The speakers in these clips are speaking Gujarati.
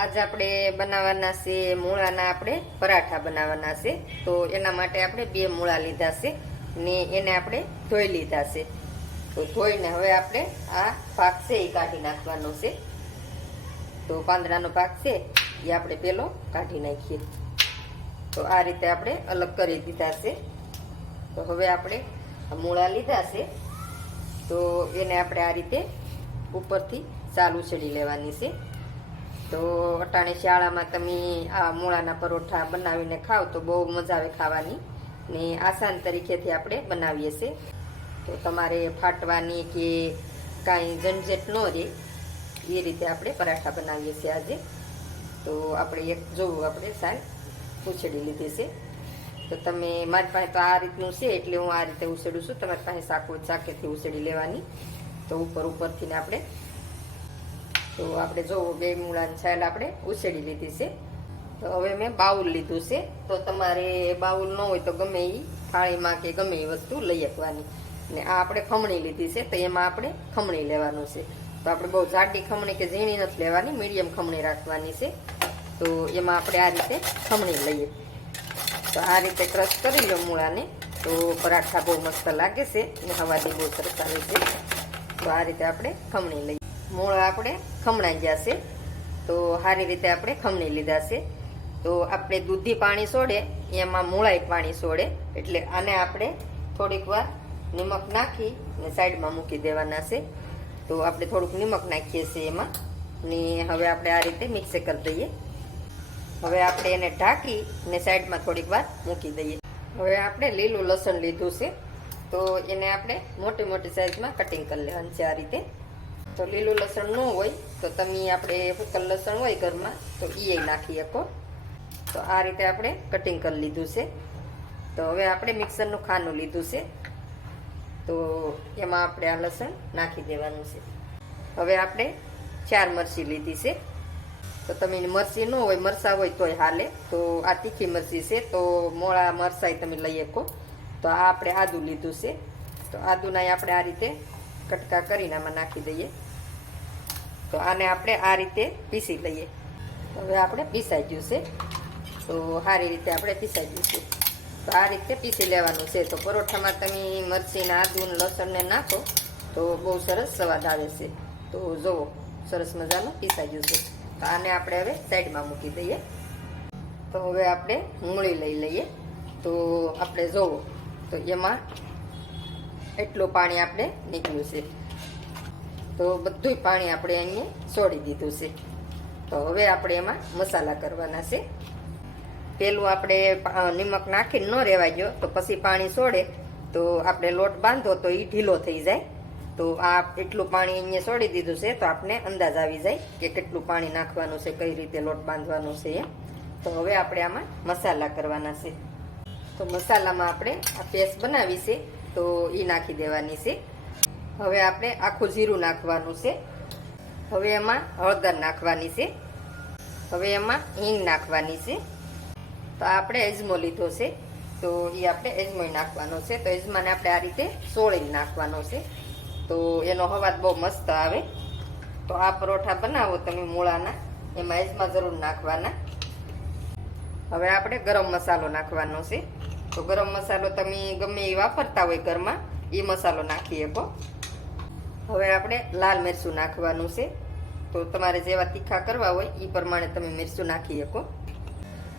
આજે આપણે બનાવવાના છે મૂળાના આપણે પરાઠા બનાવવાના છે. તો એના માટે આપણે બે મૂળા લીધા છે ને એને આપણે ધોઈ લીધા છે. તો ધોઈને હવે આપણે આ ભાગ છે એ કાઢી નાખવાનો છે. તો પાંદડાનો ભાગ છે એ આપણે પેલો કાઢી નાખીએ. તો આ રીતે આપણે અલગ કરી દીધા છે. તો હવે આપણે મૂળા લીધા છે. તો એને આપણે આ રીતે ઉપરથી ચાલુ ચડી લેવાની છે. તો અટાણે શાળામાં તમે આ મૂળાના પરોઠા બનાવીને ખાવ તો બહુ મજા આવે ખાવાની. ને આસાન તરીકેથી આપણે બનાવીએ છીએ. તો તમારે ફાટવાની કે કાંઈ ઝંઝટ ન રહે, એ રીતે આપણે પરાઠા બનાવીએ છીએ આજે. તો આપણે એક જોવું આપણે સાલ ઉછેડી લીધી છે. તો તમે મારી પાસે તો આ રીતનું છે એટલે હું આ રીતે ઉછેડું છું. તમારી પાસે સાકું ચાકેથી ઉછેડી લેવાની. તો ઉપર ઉપરથી આપણે તો આપણે જોવો બે મૂળાની છાલ આપણે ઉછેડી લીધી છે. તો હવે મેં બાઉલ લીધું છે. તો તમારે બાઉલ ન હોય તો ગમે એ થાળીમાં કે ગમે એ વસ્તુ લઈ શકવાની ને આ આપણે ખમણી લીધી છે, તો એમાં આપણે ખમણી લેવાનું છે. તો આપણે બહુ જાડી ખમણી કે ઝીણી નથી લેવાની, મીડિયમ ખમણી રાખવાની છે. તો એમાં આપણે આ રીતે ખમણી લઈએ. તો આ રીતે ક્રશ કરી લો મૂળાને. તો પરાઠા બહુ મસ્ત લાગે છે અને હવાથી બહુ સરસ આવે છે. તો આ રીતે આપણે ખમણી લઈએ. મૂળા આપણે ખમણાઈ છે તો સારી રીતે આપણે ખમણી લીધા છે. તો આપણે દૂધી પાણી સોડે, એમાં મૂળાઈ પાણી સોડે, એટલે આને આપણે થોડીક વાર નિમક નાખી ને સાઈડમાં મૂકી દેવાના છે. તો આપણે થોડુંક નિમક નાખીએ છીએ એમાં, ને હવે આપણે આ રીતે મિક્સ કરી દઈએ. હવે આપણે એને ઢાંકી ને સાઈડમાં થોડીક વાર મૂકી દઈએ. હવે આપણે લીલું લસણ લીધું છે. તો એને આપણે મોટી મોટી સાઈઝમાં કટિંગ કરી લેવાનું છે આ રીતે. તો લીલું લસણ ન હોય, તો તમે આપણે ફૂકલ લસણ હોય ઘરમાં, તો એ નાખી શકો. તો આ રીતે આપણે કટિંગ કરી લીધું છે. તો હવે આપણે મિક્સરનું ખાનું લીધું છે. તો એમાં આપણે આ લસણ નાખી દેવાનું છે. હવે આપણે ચાર મરચી લીધી છે. તો તમે મરચી ન હોય મરસા હોય તોય હાલે. તો આ તીખી મરચી છે, તો મોળા મરસાઈ તમે લઈ શકો. તો આ આપણે આદું લીધું છે. તો આદુના આપણે આ રીતે કટકા કરીને આમાં નાખી દઈએ. તો આને આપણે આ રીતે પીસી લઈએ. હવે આપણે પીસાઈ ગયું છે તો સારી રીતે આપણે પીસાઈ ગયું છે તો આ રીતે પીસી લેવાનું છે. તો પરોઠામાં તમે મરચીના આદુને લસણને નાખો તો બહુ સરસ સ્વાદ આવે છે. તો જુઓ સરસ મજાનું પીસાઈ ગયું છે તો આને આપણે હવે સાઈડમાં મૂકી દઈએ. તો હવે આપણે મૂળી લઈ લઈએ. તો આપણે જોવો, તો એમાં એટલું પાણી આપણે નીકળ્યું છે. તો બધું પાણી આપણે અહીંયા છોડી દીધું છે. તો હવે આપણે એમાં મસાલા કરવાના છે. પેલું આપણે નિમક નાખીને ન રહેવા ગયો તો પછી પાણી છોડે, તો આપણે લોટ બાંધો તો એ ઢીલો થઈ જાય. તો આ એટલું પાણી અહીંયા છોડી દીધું છે, તો આપણે અંદાજ આવી જાય કે કેટલું પાણી નાખવાનું છે, કઈ રીતે લોટ બાંધવાનો છે એમ. તો હવે આપણે આમાં મસાલા કરવાના છે. તો મસાલામાં આપણે આ પેસ્ટ બનાવી છે, તો એ નાખી દેવાની છે. હવે આપણે આખું જીરું નાખવાનું છે. હવે એમાં હળદર નાખવાની છે. હવે એમાં હિંગ નાખવાની છે. તો આપણે એજમો લીધો છે. તો એ આપણે અજમો નાખવાનો છે. તો એજમાને આપણે આ રીતે સોળી નાખવાનો છે. તો એનો અવાજ બહુ મસ્ત આવે. તો આ પરોઠા બનાવો તમે મૂળાના. એમાં એજમા જરૂર નાખવાના. હવે આપણે ગરમ મસાલો નાખવાનો છે. તો ગરમ મસાલો તમે ગમે એ વાપરતા હોય ઘરમાં એ મસાલો નાખી શકો. હવે આપણે લાલ મરચું નાખવાનું છે. તો તમારે જેવા તીખા કરવા હોય એ પ્રમાણે તમે મરચું નાખી શકો.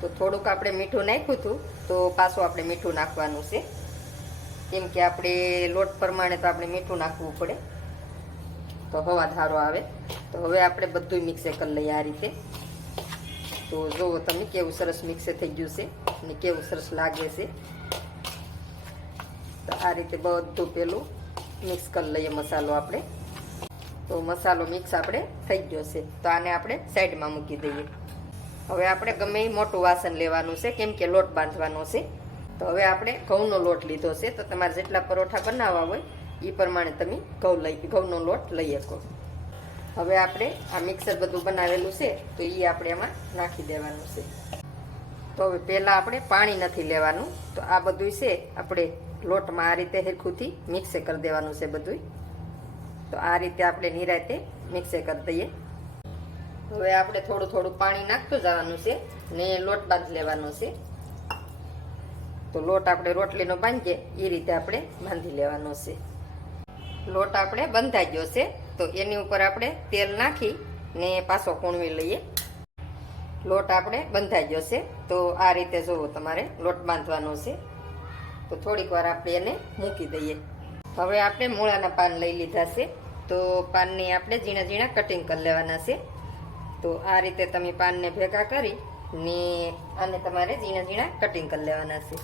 તો થોડુંક આપણે મીઠું નાખ્યું હતું, તો પાછું આપણે મીઠું નાખવાનું છે. કેમ કે આપણે લોટ પ્રમાણે તો આપણે મીઠું નાખવું પડે. તો હવા ધારો આવે. તો હવે આપણે બધું મિક્સે કરી લઈએ આ રીતે. તો જુઓ તમે કેવું સરસ મિક્સે થઈ ગયું છે અને કેવું સરસ લાગે છે. તો આ રીતે બધું પેલું મિક્સ કરી લઈએ મસાલો આપણે. તો મસાલો મિક્સ આપણે થઈ ગયો છે. તો આને આપણે સાઈડમાં મૂકી દઈએ. હવે આપણે ગમે મોટું વાસણ લેવાનું છે, કેમ કે લોટ બાંધવાનો છે. તો હવે આપણે ઘઉંનો લોટ લીધો છે. તો તમારે જેટલા પરોઠા બનાવવા હોય એ પ્રમાણે તમે ઘઉં લઈ, ઘઉંનો લોટ લઈ શકો. હવે આપણે આ મિક્સર બધું બનાવેલું છે, તો એ આપણે એમાં નાખી દેવાનું છે. તો હવે પહેલાં આપણે પાણી નથી લેવાનું. તો આ બધું છે, આપણે લોટમાં આ રીતે હેરખુંથી મિક્સે કરી દેવાનું છે બધું તો આ રીતે આપણે નિરાતે મિક્સે કરી દઈએ. હવે આપણે થોડું થોડું પાણી નાખતું જવાનું છે ને લોટ બાંધી લેવાનો છે. તો લોટ આપણે રોટલીનો બાંધીએ એ રીતે આપણે બાંધી લેવાનો છે. લોટ આપણે બંધાઈ ગયો છે, તો એની ઉપર આપણે તેલ નાખી ને પાછો કૂણવી લઈએ. લોટ આપણે બંધાઈ ગયો છે, તો આ રીતે જોવો તમારે લોટ બાંધવાનો છે. તો થોડીક વાર આપણે એને મૂકી દઈએ. હવે આપણે મૂળાના પાન લઈ લીધા છે. તો પાનની આપણે ઝીણા ઝીણા કટિંગ કરી લેવાના છે. તો આ રીતે તમે પાનને ભેગા કરી ને આને તમારે ઝીણા ઝીણા કટિંગ કરી લેવાના છે.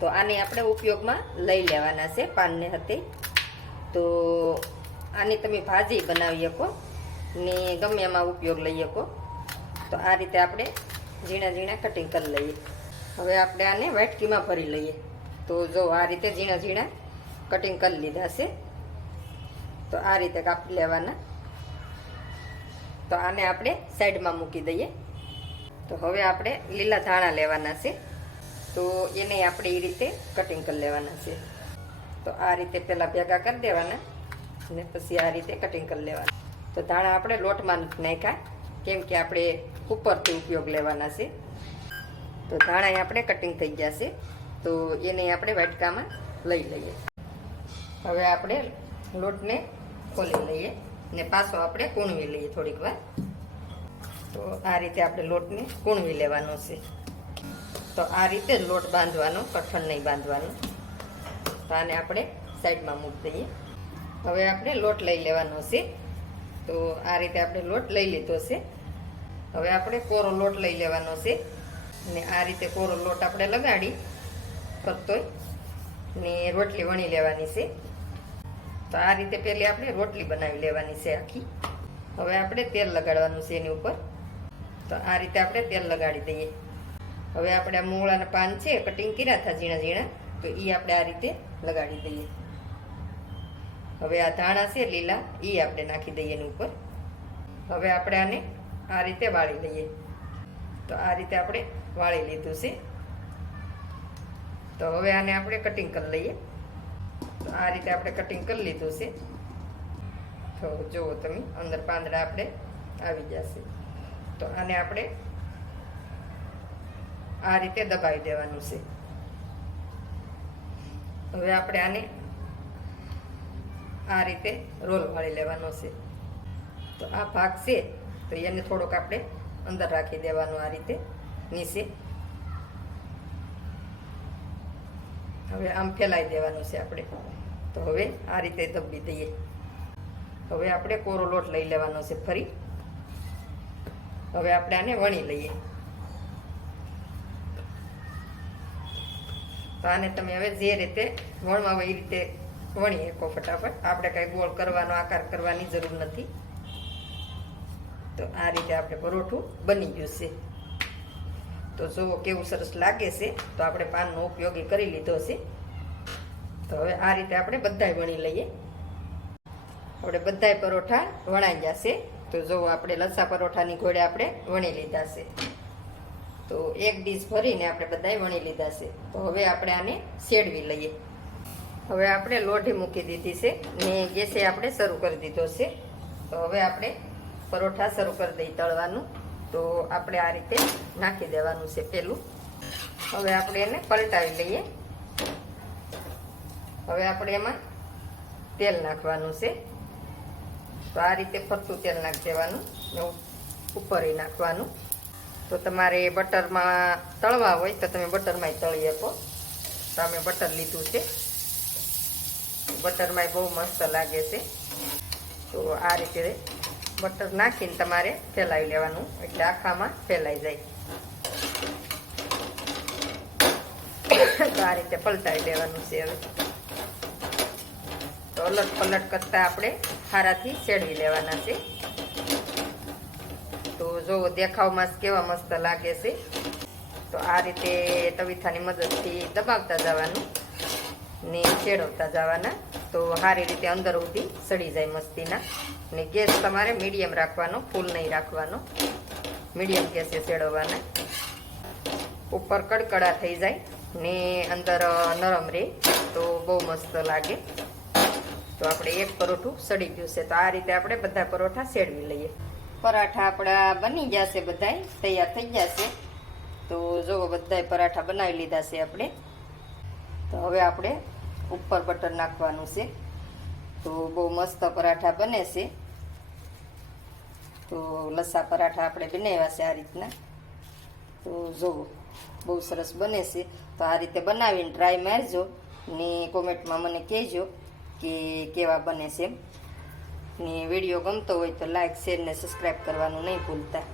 તો આને આપણે ઉપયોગમાં લઈ લેવાના છે પાનને હતી તો આની તમે ભાજી બનાવી શકો ને ગમે એમાં ઉપયોગ લઈ શકો. તો આ રીતે આપણે ઝીણા ઝીણા કટિંગ કરી લઈએ. હવે આપણે આને વાટકીમાં ભરી લઈએ. તો જો આ રીતે ઝીણા ઝીણા કટિંગ કરી લીધા છે. તો આ રીતે કાપી લેવાના. તો આને આપણે સાઈડમાં મૂકી દઈએ. તો હવે આપણે લીલા ધાણા લેવાના છે. તો એને આપણે એ રીતે કટિંગ કરી લેવાના છે. તો આ રીતે પહેલાં ભેગા કરી દેવાના અને પછી આ રીતે કટિંગ કરી લેવાના. તો ધાણા આપણે લોટમાં નાખ્યા, કેમ કે આપણે ઉપરથી ઉપયોગ લેવાના છે. તો ધાણા આપણે કટિંગ થઈ ગયા છે. તો એને આપણે વાટકામાં લઈ લઈએ. હવે આપણે લોટને ખોલી લઈએ ને પાછો આપણે કૂણવી લઈએ થોડીક વાર. તો આ રીતે આપણે લોટને કૂણવી લેવાનો છે. તો આ રીતે લોટ બાંધવાનો, કઠણ નહીં બાંધવાનો. તો આને આપણે સાઈડમાં મૂકી દઈએ. હવે આપણે લોટ લઈ લેવાનો છે. તો આ રીતે આપણે લોટ લઈ લીધો છે. હવે આપણે કોરો લોટ લઈ લેવાનો છે. ને આ રીતે કોરો લોટ આપણે લગાડી કરતોય ને રોટલી વણી લેવાની છે. તો આ રીતે પહેલી આપણે રોટલી બનાવી લેવાની છે આખી. હવે આપણે તેલ લગાડવાનું છે એની ઉપર. તો આ રીતે આપણે તેલ લગાડી દઈએ. હવે આપણે આ મૂળાના પાન છે કટિંગ કર્યા હતા ઝીણા ઝીણા, તો એ આપણે આ રીતે લગાડી દઈએ. હવે આ ધાણા છે, લીલા એ આપણે નાખી દઈએ એની ઉપર. હવે આપણે આને આ રીતે વાળી લઈએ. તો આ રીતે આપણે વાળી લીધું છે. તો હવે આને આપણે કટિંગ કરી લઈએ. તો આ રીતે આપણે કટિંગ કરી લીધું છે. તો જુઓ તમે અંદર પાંદડા આપણે આવી જશે. તો આને આપણે આ રીતે દબાવી દેવાનું છે. હવે આપણે આને આ રીતે રોલ વાળી લેવાનો છે. તો આ ભાગ છે, તો એને થોડોક આપણે અંદર રાખી દેવાનો આ રીતે, નીચે. હવે આમ ફેલાઈ દેવાનું છે આપણે. તો હવે આ રીતે દબી દઈએ. હવે આપણે કોરો લોટ લઈ લેવાનો છે ફરી. હવે આપણે આને વણી લઈએ. તો આને તમે હવે જે રીતે વણવા હોય એ રીતે વણી શકો ફટાફટ. આપણે કાંઈ ગોળ કરવાનો, આકાર કરવાની જરૂર નથી. તો આ રીતે આપણે પરોઠું બની ગયું છે. તો જુઓ કેવું સરસ લાગે છે, તો આપણે પાનનો ઉપયોગી કરી લીધો છે. તો હવે આ રીતે આપણે બધાય વણી લઈએ. આપણે બધાય પરોઠા વણાઈ જશે. તો જો આપણે લસા પરોઠાની ઘોડે આપણે વણી લીધા છે. તો એક ડીશ ભરીને આપણે બધાય વણી લીધા છે. તો હવે આપણે આને શેડવી લઈએ. હવે આપણે લોઢી મૂકી દીધી છે ને ગેસે આપણે શરૂ કરી દીધો છે. તો હવે આપણે પરોઠા શરૂ કરી દઈએ તળવાનું. તો આપણે આ રીતે નાખી દેવાનું છે પેલું. હવે આપણે એને પલટાવી લઈએ. હવે આપણે એમાં તેલ નાખવાનું છે. તો આ રીતે ફરતું તેલ નાખી દેવાનું ને ઉપર નાખવાનું. તો તમારે બટરમાં તળવા હોય તો તમે બટરમાં તળી શકો. તો અમે બટર લીધું છે. બટરમાં બહુ મસ્ત લાગે છે. તો આ રીતે બટર નાખીને તમારે ફેલાવી લેવાનું. એટલે આખામાં ફેલાઈ જાય. તો આ રીતે પલટાવી લેવાનું છે હવે. તો અલટ પલટ કરતા આપણે હારાથી ચેડવી લેવાના છે. તો જોવો દેખાવમાં કેવા મસ્ત લાગે છે. તો આ રીતે તવીથાની મદદથી દબાવતા જવાનું ને ચેડવતા જવાના. તો સારી રીતે અંદર સુધી સડી જાય મસ્તીના. ને ગેસ તમારે મીડિયમ રાખવાનો, ફૂલ નહીં રાખવાનો. મીડિયમ ગેસે શેડવવાના ઉપર કડકડા થઈ જાય ને અંદર નરમ રહે તો બહુ મસ્ત લાગે. તો આપણે એક પરોઠું સડી ગયું છે. તો આ રીતે આપણે બધા પરોઠા સેડવી લઈએ. પરાઠા આપણા બની જશે બધાય, તૈયાર થઈ જશે. તો જો બધા પરાઠા બનાવી લીધા છે આપણે. તો હવે આપણે ઉપર બટર નાખવાનું છે. તો બહુ મસ્ત પરાઠા બને છે. તો લસા પરાઠા આપણે બનાવ્યા છે આ રીતના. તો જુઓ બહુ સરસ બને છે. તો આ રીતે બનાવીને ટ્રાય મારજો ને કોમેન્ટમાં મને કહેજો કે કેવા બને છે એમ. ને વીડિયો ગમતો હોય તો લાઇક શેર ને સબસ્ક્રાઈબ કરવાનું નહીં ભૂલતા.